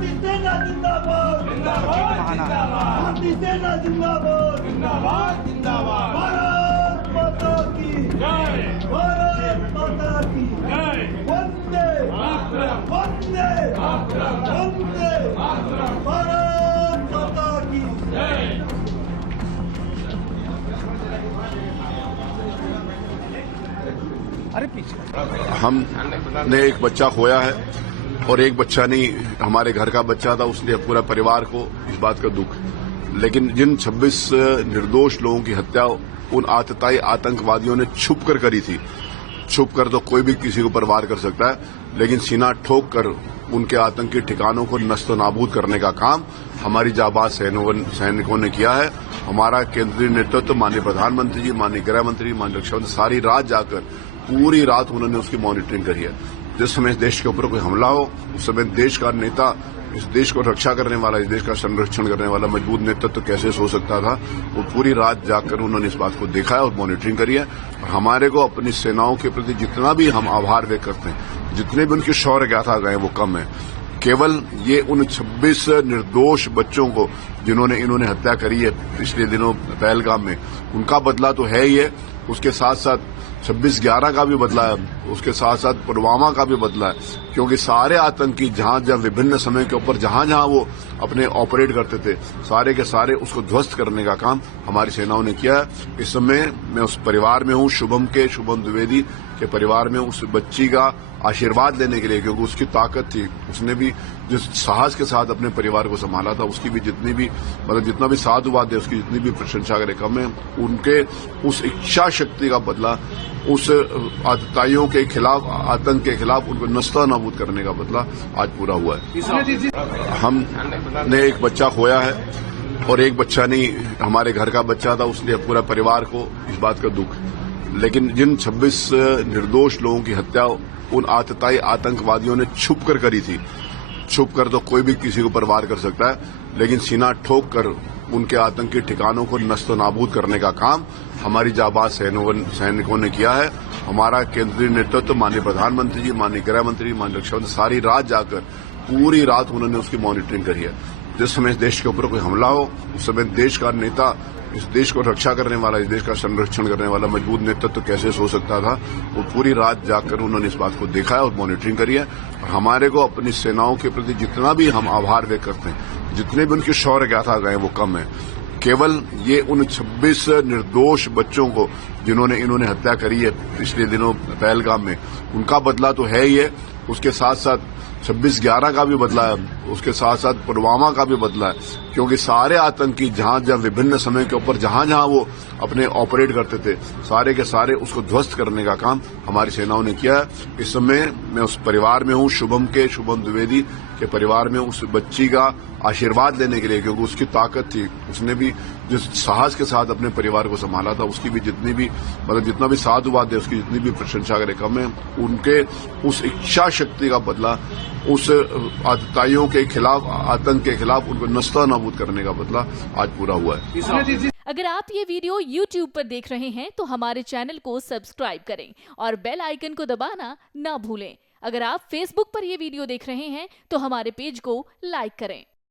भारतीय सेना जिंदाबाद, भारतीय सेना जिंदाबाद, भारत माता की जय, भारत माता की जय, वंदे वंदे वंदे भारत माता की जय। हमने एक बच्चा खोया है और एक बच्चा नहीं, हमारे घर का बच्चा था, उसने पूरा परिवार को इस बात का दुख। लेकिन जिन 26 निर्दोष लोगों की हत्या उन आतताई आतंकवादियों ने छुप कर करी थी, छुप कर तो कोई भी किसी को पर वार कर सकता है, लेकिन सीना ठोक कर उनके आतंकी ठिकानों को नस्त नाबूद करने का काम हमारी जाबाज सैनिकों ने किया है। हमारा केंद्रीय नेतृत्व, माननीय प्रधानमंत्री जी, माननीय गृह मंत्री, माननीय रक्षा मंत्री, सारी रात जाकर पूरी रात उन्होंने उसकी मॉनिटरिंग करी है। जिस समय इस देश के ऊपर कोई हमला हो, उस समय देश का नेता, इस देश को रक्षा करने वाला, इस देश का संरक्षण करने वाला मजबूत नेतृत्व कैसे सो सकता था, वो पूरी रात जाकर उन्होंने इस बात को देखा है और मॉनिटरिंग करी है। और हमारे को अपनी सेनाओं के प्रति जितना भी हम आभार व्यक्त करते हैं, जितने भी उनके शौर्य गाथा गए वो कम है। केवल ये उन 26 निर्दोष बच्चों को जिन्होंने इन्होंने हत्या करी है पिछले दिनों पहलगाम में, उनका बदला तो है ही है, उसके साथ साथ 26/11 का भी बदला है, उसके साथ साथ पुलवामा का भी बदला है, क्योंकि सारे आतंकी जहां जहां विभिन्न समय के ऊपर जहां जहां वो अपने ऑपरेट करते थे, सारे के सारे उसको ध्वस्त करने का काम हमारी सेनाओं ने किया है। इस समय मैं उस परिवार में हूं, शुभम द्विवेदी के परिवार में, उस बच्ची का आशीर्वाद लेने के लिए, क्योंकि उसकी ताकत थी, उसने भी जिस साहस के साथ अपने परिवार को संभाला था, उसकी भी जितनी भी जितना भी साधुवाद है, उसकी जितनी भी प्रशंसा करें कम है। उनके उस इच्छा शक्ति का बदला, उस आतताइयों के खिलाफ, आतंक के खिलाफ उनको नस्ता नाबूद करने का बदला आज पूरा हुआ है। हमने एक बच्चा खोया है और एक बच्चा नहीं, हमारे घर का बच्चा था, उसने पूरा परिवार को इस बात का दुख। लेकिन जिन 26 निर्दोष लोगों की हत्या उन आतताई आतंकवादियों ने छुप कर करी थी, छुप कर तो कोई भी किसी को पर वार कर सकता है, लेकिन सीना ठोक कर उनके आतंकी ठिकानों को नस्त नाबूद करने का काम हमारी जाबाज सैनिकों ने किया है। हमारा केंद्रीय नेतृत्व, माननीय प्रधानमंत्री जी, माननीय गृह मंत्री, माननीय रक्षा मंत्री, सारी रात जाकर पूरी रात उन्होंने उसकी मॉनिटरिंग करी है। जिस समय इस देश के ऊपर कोई हमला हो, उस समय देश का नेता, इस देश को रक्षा करने वाला, इस देश का संरक्षण करने वाला मजबूत नेतृत्व कैसे सो सकता था, वो पूरी रात जाकर उन्होंने इस बात को देखा है और मॉनिटरिंग करी है। और हमारे को अपनी सेनाओं के प्रति जितना भी हम आभार व्यक्त करते हैं, जितने भी उनके शौर्य गाथा गए वो कम है। केवल ये उन 26 निर्दोष बच्चों को जिन्होंने इन्होंने हत्या करी है पिछले दिनों पहलगाम में, उनका बदला तो है ही है, उसके साथ साथ 26/11 का भी बदला है, उसके साथ साथ पुलवामा का भी बदला है, क्योंकि सारे आतंकी जहां जहां विभिन्न समय के ऊपर जहां जहां वो अपने ऑपरेट करते थे, सारे के सारे उसको ध्वस्त करने का काम हमारी सेनाओं ने किया है। इस समय मैं उस परिवार में हूं, शुभम द्विवेदी के परिवार में, उस बच्ची का आशीर्वाद लेने के लिए, क्योंकि उसकी ताकत थी, उसने भी जिस साहस के साथ अपने परिवार को संभाला था, उसकी भी जितनी भी जितना भी साधुवाद है, उसकी जितनी भी प्रशंसा करें कम है। उनके उस इच्छा शक्ति का बदला, उस आतताइयों के खिलाफ, आतंक के खिलाफ उनको नस्ता नाबूद करने का बदला आज पूरा हुआ है। अगर आप ये वीडियो YouTube पर देख रहे हैं तो हमारे चैनल को सब्सक्राइब करें और बेल आइकन को दबाना ना भूलें। अगर आप Facebook पर ये वीडियो देख रहे हैं तो हमारे पेज को लाइक करें।